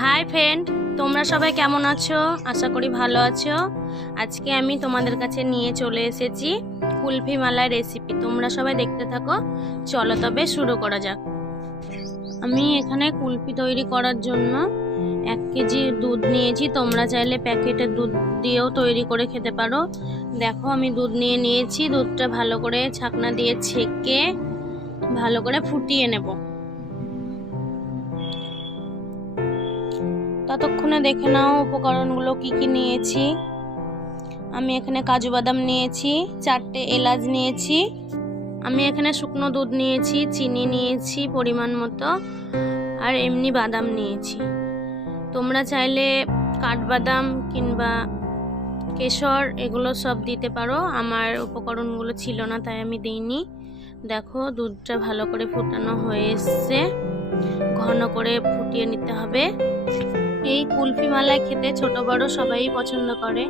Hi friend, তোমরা সবাই কেমন আছো? আশা করি ভালো আছো। আজকে আমি তোমাদের কাছে নিয়ে চলে এসেছি কুলফি মালাই রেসিপি। তোমরা সবাই দেখতে থাকো। চলো তবে শুরু করা যাক। আমি এখানে কুলফি তৈরি করার জন্য 1 কেজি দুধ নিয়েছি। তোমরা চাইলে প্যাকেটের দুধ দিয়েও তৈরি করে খেতে পারো। দেখো আমি দুধ নিয়েছি। দুধটা ভালো করে ছাকনা দিয়ে ছেঁকে ভালো করে ফুটিয়ে নেব। ততক্ষণে দেখে নাও উপকরণগুলো কি কি নিয়েছি। আমি এখানে কাজু বাদাম নিয়েছি, 4টে এলাচ নিয়েছি। আমি এখানে শুকনো দুধ নিয়েছি, চিনি নিয়েছি পরিমাণ মতো, আর এমনি বাদাম নিয়েছি। তোমরা চাইলে কাঠবাদাম কিংবা কেশর এগুলো সব দিতে পারো। আমার উপকরণগুলো ছিল না তাই আমি দিইনি। দেখো দুধটা ভালো করে ফুটানো হয়ে এসছে। ঘন করে ফুটিয়ে নিতে হবে। এই কুলফি মালাই খেতে ছোট বড় সবাই পছন্দ করে।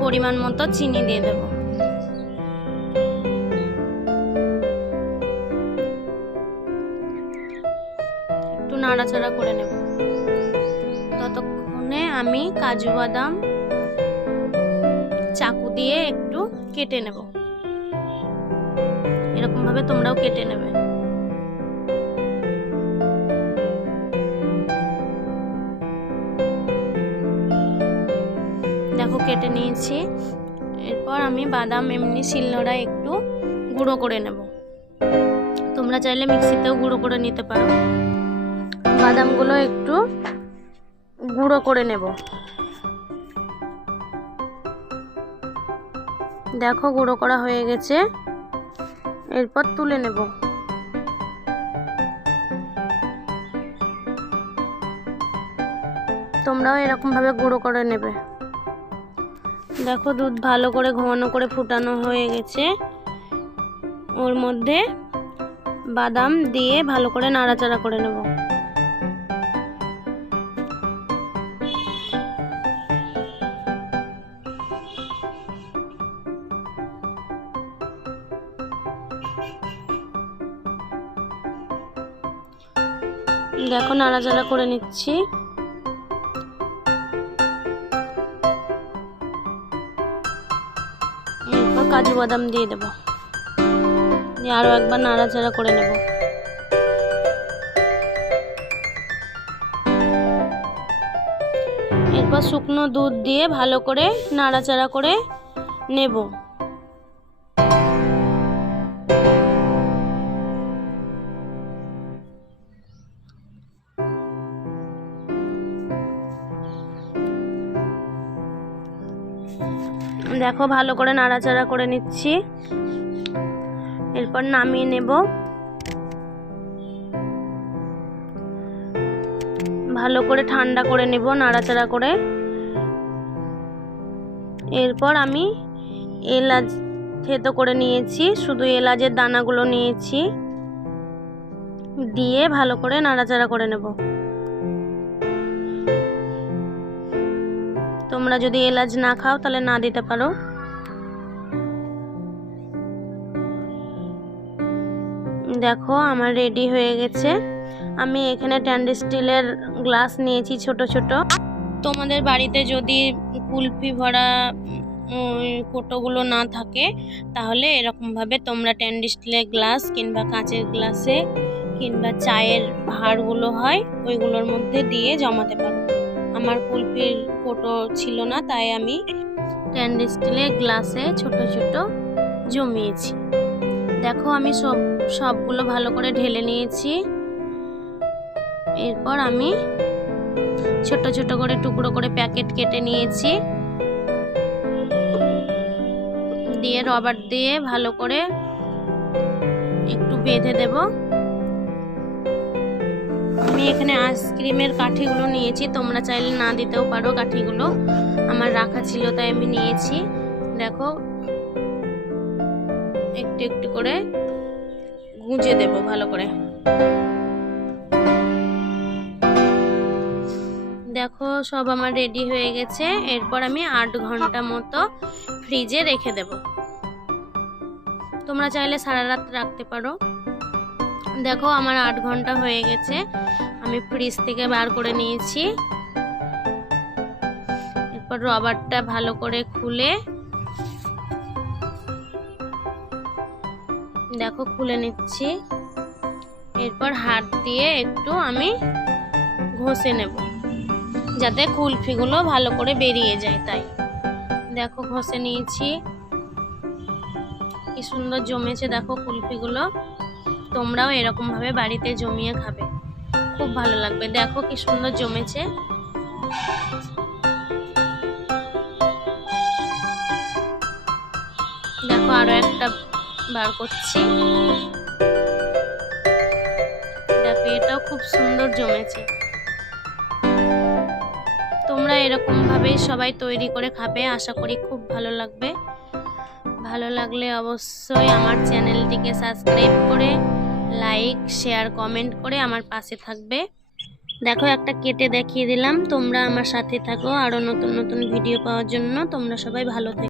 পরিমাণ মতো চিনি দিয়ে দেব। একটু নাড়াচাড়া করে নেব। ততক্ষণে আমি কাজু বাদাম চাকু দিয়ে একটু কেটে নেব। এরকম ভাবে তোমরাও কেটে নেবে। দেখো কেটে নিয়েছি। এরপর আমি বাদাম এমনি শিলনোড়ায় একটু গুঁড়ো করে নেব। তোমরা চাইলে মিক্সিতেও গুঁড়ো করে নিতে পারো। বাদামগুলো একটু গুঁড়ো করে নেব। দেখো গুঁড়ো করা হয়ে গেছে। এরপর তুলে নেব। তোমরাও এরকম ভাবে গুঁড়ো করে নেবে। দেখো দুধ ভালো করে ঘন করে ফুটানো হয়ে গেছে। ওর মধ্যে বাদাম দিয়ে ভালো করে নাড়াচাড়া করে নেব। দেখো নাড়াচাড়া করে নিচ্ছি। এরপর কাজু বাদাম দিয়ে দেব। দিয়ে আরো একবার নাড়াচাড়া করে নেব। এরপর শুকনো দুধ দিয়ে ভালো করে নাড়াচাড়া করে নেব। দেখো ভালো করে নাড়াচাড়া করে নিচ্ছি। এরপর নামিয়ে নেব। ভালো করে ঠান্ডা করে নেব নাড়াচাড়া করে। এরপর আমি এলাচ থেতো করে নিয়েছি, শুধু এলাচের দানাগুলো নিয়েছি, দিয়ে ভালো করে নাড়াচাড়া করে নেব। তোমরা যদি এলাচ না খাও তাহলে না দিতে পারো। দেখো আমার রেডি হয়ে গেছে। আমি এখানে স্টেনলেস স্টিলের গ্লাস নিয়েছি ছোট ছোট। তোমাদের বাড়িতে যদি কুলফি ভরা কোটোগুলো না থাকে তাহলে এরকমভাবে তোমরা স্টেনলেস স্টিলের গ্লাস কিংবা কাঁচের গ্লাসে কিংবা চায়ের ভাঁড়গুলো হয় ওইগুলোর মধ্যে দিয়ে জমাতে পারো। আমার কুলফির কোটো ছিল না তাই আমি স্টেনলেস স্টিলের গ্লাসে ছোট ছোট জমিয়েছি। দেখো আমি সবগুলো ভালো করে ঢেলে নিয়েছি। এরপর আমি ছোট ছোট করে টুকরো করে প্যাকেট কেটে নিয়েছি। দিয়ে রবার দিয়ে ভালো করে একটু বেঁধে দেব। আমি এখানে আইসক্রিমের কাঠিগুলো নিয়েছি। তোমরা চাইলে না দিতেও পারো। কাঠিগুলো আমার রাখা ছিল তাই আমি নিয়েছি। দেখো একটু একটু করে গুঁজে দেব ভালো করে। দেখো সব আমার রেডি হয়ে গেছে। এরপর আমি 8 ঘন্টা মতো ফ্রিজে রেখে দেব। তোমরা চাইলে সারা রাত রাখতে পারো। দেখো আমার 8 ঘন্টা হয়ে গেছে। আমি ফ্রিজ থেকে বার করে নিয়েছি। এরপর রবারটা ভালো করে খুলে দেখো খুলে নিচ্ছি। এরপর হাত দিয়ে একটু আমি ঘষে নেব যাতে কুলফিগুলো ভালো করে বেরিয়ে যায়। তাই দেখো ঘষে নিয়েছি, কি সুন্দর জমেছে দেখো কুলফিগুলো। তোমরাও এরকম ভাবে বাড়িতে জমিয়ে খাবে, খুব ভালো লাগবে। দেখো কি সুন্দর জমেছে। দেখো আরো একটা বার করছি, দেখো এটাও খুব সুন্দর জমেছে। তোমরা এরকম ভাবে সবাই তৈরি করে খাবে, আশা করি খুব ভালো লাগবে। ভালো লাগলে অবশ্যই আমার চ্যানেলটিকে সাবস্ক্রাইব করে লাইক শেয়ার কমেন্ট করে আমার পাশে থাকবে। দেখো একটা কেটে দেখিয়ে দিলাম। তোমরা আমার সাথে থাকো আরো নতুন নতুন ভিডিও পাওয়ার জন্য। তোমরা সবাই ভালো থেকো।